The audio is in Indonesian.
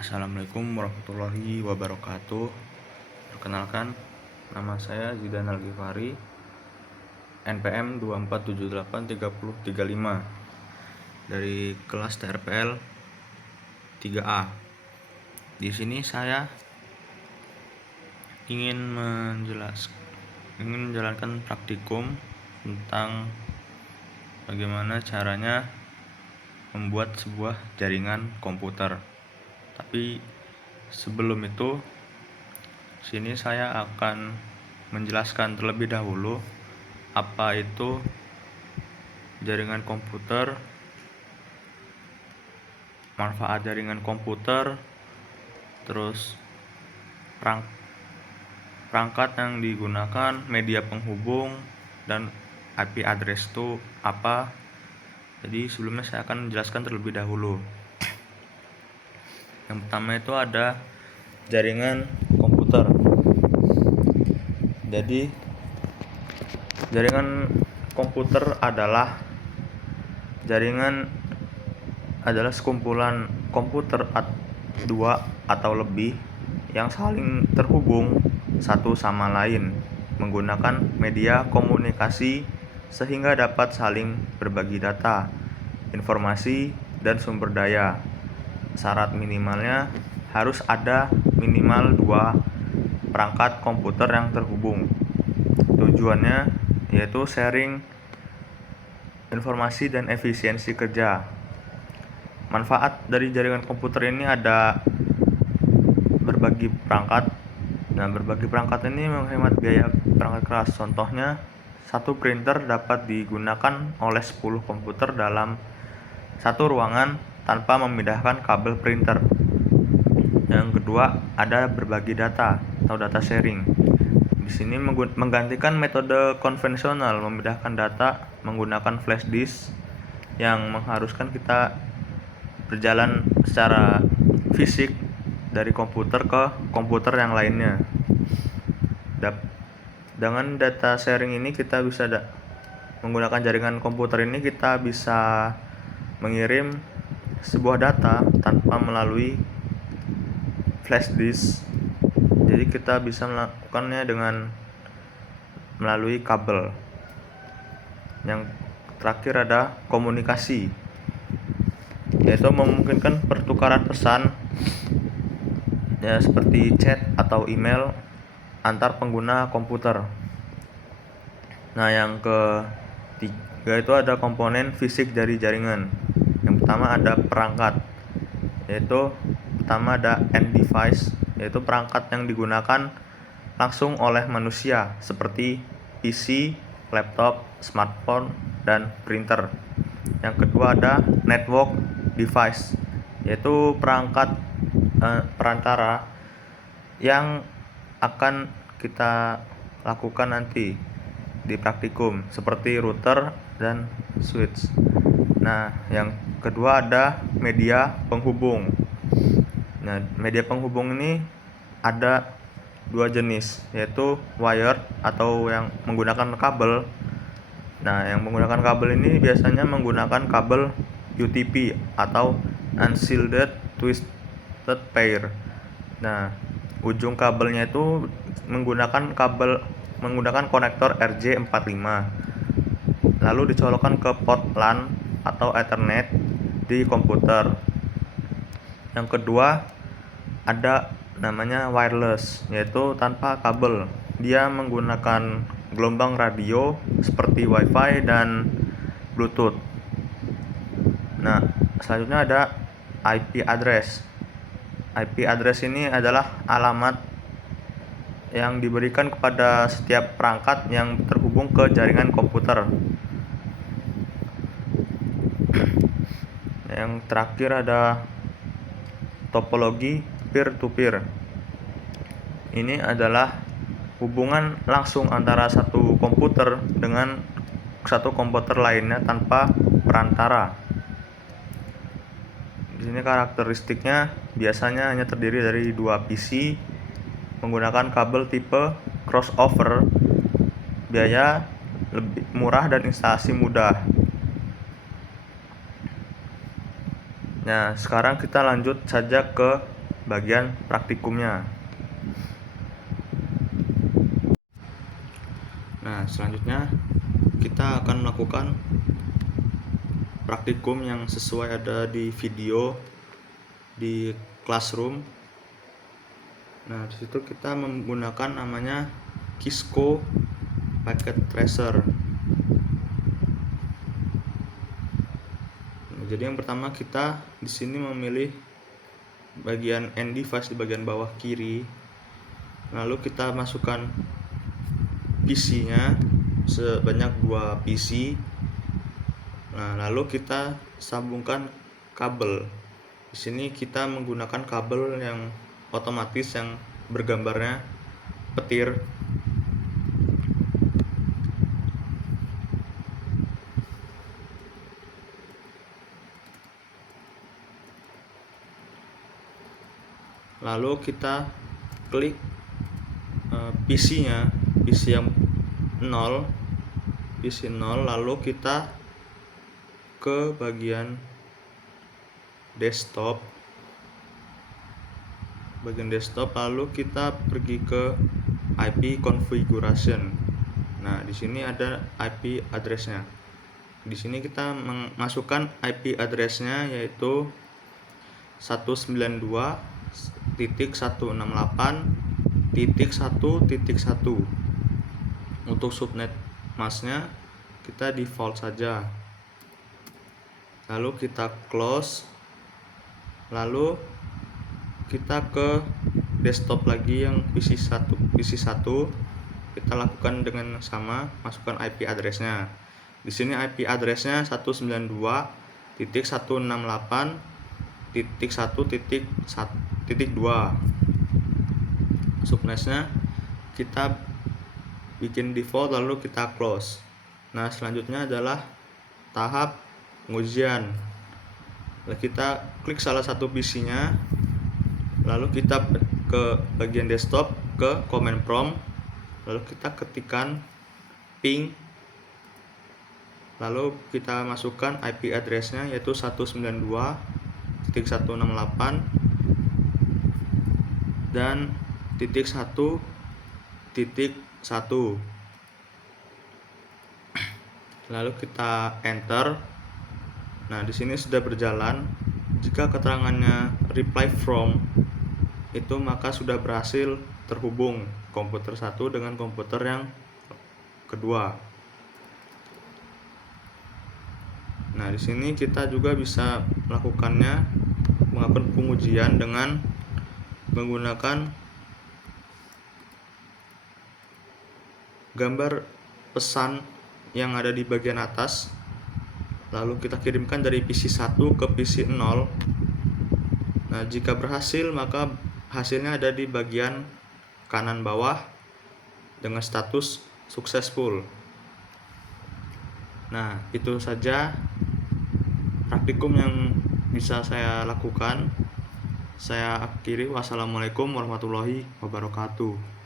Assalamualaikum warahmatullahi wabarakatuh. Perkenalkan, nama saya Zidan Al-Ghifari, NPM 24783035 dari kelas TRPL 3A. Di sini saya ingin menjalankan praktikum tentang bagaimana caranya membuat sebuah jaringan komputer. Tapi sebelum itu, sini saya akan menjelaskan terlebih dahulu apa itu jaringan komputer, manfaat jaringan komputer, terus perangkat yang digunakan, media penghubung, dan IP address itu apa. Jadi sebelumnya saya akan menjelaskan terlebih dahulu. Yang pertama itu ada jaringan komputer. Jadi jaringan komputer adalah sekumpulan komputer dua atau lebih yang saling terhubung satu sama lain menggunakan media komunikasi sehingga dapat saling berbagi data, informasi, dan sumber daya. Syarat minimalnya harus ada minimal 2 perangkat komputer yang terhubung. Tujuannya yaitu sharing informasi dan efisiensi kerja. Manfaat dari jaringan komputer ini ada berbagi perangkat. Nah, berbagi perangkat ini menghemat biaya perangkat keras. Contohnya, satu printer dapat digunakan oleh 10 komputer dalam satu ruangan tanpa memindahkan kabel printer. Yang kedua, ada berbagi data atau data sharing. Di sini menggantikan metode konvensional memindahkan data menggunakan flash disk yang mengharuskan kita berjalan secara fisik dari komputer ke komputer yang lainnya. Dengan data sharing ini kita bisa menggunakan jaringan komputer ini kita bisa mengirim sebuah data tanpa melalui flash disk. Jadi kita bisa melakukannya dengan melalui kabel. Yang terakhir ada komunikasi, yaitu memungkinkan pertukaran pesan ya seperti chat atau email antar pengguna komputer. Nah, yang ketiga itu ada komponen fisik dari jaringan. Yang pertama ada perangkat, yaitu pertama ada end device, yaitu perangkat yang digunakan langsung oleh manusia seperti PC, laptop, smartphone, dan printer. Yang kedua ada network device, yaitu perantara yang akan kita lakukan nanti di praktikum seperti router dan switch. Nah, yang kedua ada media penghubung. Nah, media penghubung ini ada 2 jenis, yaitu wired atau yang menggunakan kabel. Nah, yang menggunakan kabel ini biasanya menggunakan kabel UTP atau unshielded twisted pair. Nah, ujung kabelnya itu menggunakan konektor RJ45, lalu dicolokkan ke port LAN atau Ethernet di komputer. Yang kedua ada namanya wireless, yaitu tanpa kabel. Dia menggunakan gelombang radio seperti WiFi dan Bluetooth. Nah, selanjutnya ada IP address. IP address ini adalah alamat yang diberikan kepada setiap perangkat yang terhubung ke jaringan komputer. Yang terakhir ada topologi peer-to-peer. Ini adalah hubungan langsung antara satu komputer dengan satu komputer lainnya tanpa perantara. Di sini karakteristiknya biasanya hanya terdiri dari 2 PC menggunakan kabel tipe crossover, biaya lebih murah dan instalasi mudah. Nah, sekarang kita lanjut saja ke bagian praktikumnya. Nah, selanjutnya kita akan melakukan praktikum yang sesuai ada di video di Classroom. Nah, di situ kita menggunakan namanya Kisco Packet Tracer. Nah, jadi yang pertama kita di sini memilih bagian end device di bagian bawah kiri. Lalu kita masukkan PC-nya sebanyak 2 PC. Nah, lalu kita sambungkan kabel. Di sini kita menggunakan kabel yang otomatis yang bergambarnya petir. Lalu kita klik PC-nya, PC yang 0, PC 0, lalu kita ke bagian desktop, lalu kita pergi ke IP configuration. Nah, di sini ada IP address-nya. Di sini kita memasukkan IP address-nya yaitu 192.168.1.1. Untuk subnet masknya kita default saja. Lalu kita close. Lalu kita ke desktop lagi yang PC 1. Kita lakukan dengan sama, masukkan IP address-nya. Di sini IP address-nya 192.1.1.2. Subnetnya kita bikin default lalu kita close. Nah, selanjutnya adalah tahap pengujian. Lalu kita klik salah satu PC-nya, lalu kita ke bagian desktop, ke command prompt, lalu kita ketikkan ping, lalu kita masukkan IP address-nya yaitu 192.168 dan .1.1. Lalu kita enter. Nah, di sini sudah berjalan. Jika keterangannya reply from itu, maka sudah berhasil terhubung komputer 1 dengan komputer yang kedua. Nah, di sini kita juga bisa melakukan pengujian dengan menggunakan gambar pesan yang ada di bagian atas, lalu kita kirimkan dari PC 1 ke PC 0. Nah, jika berhasil maka hasilnya ada di bagian kanan bawah dengan status successful. Nah, itu saja praktikum yang bisa saya lakukan. Saya akhiri. Wassalamualaikum warahmatullahi wabarakatuh.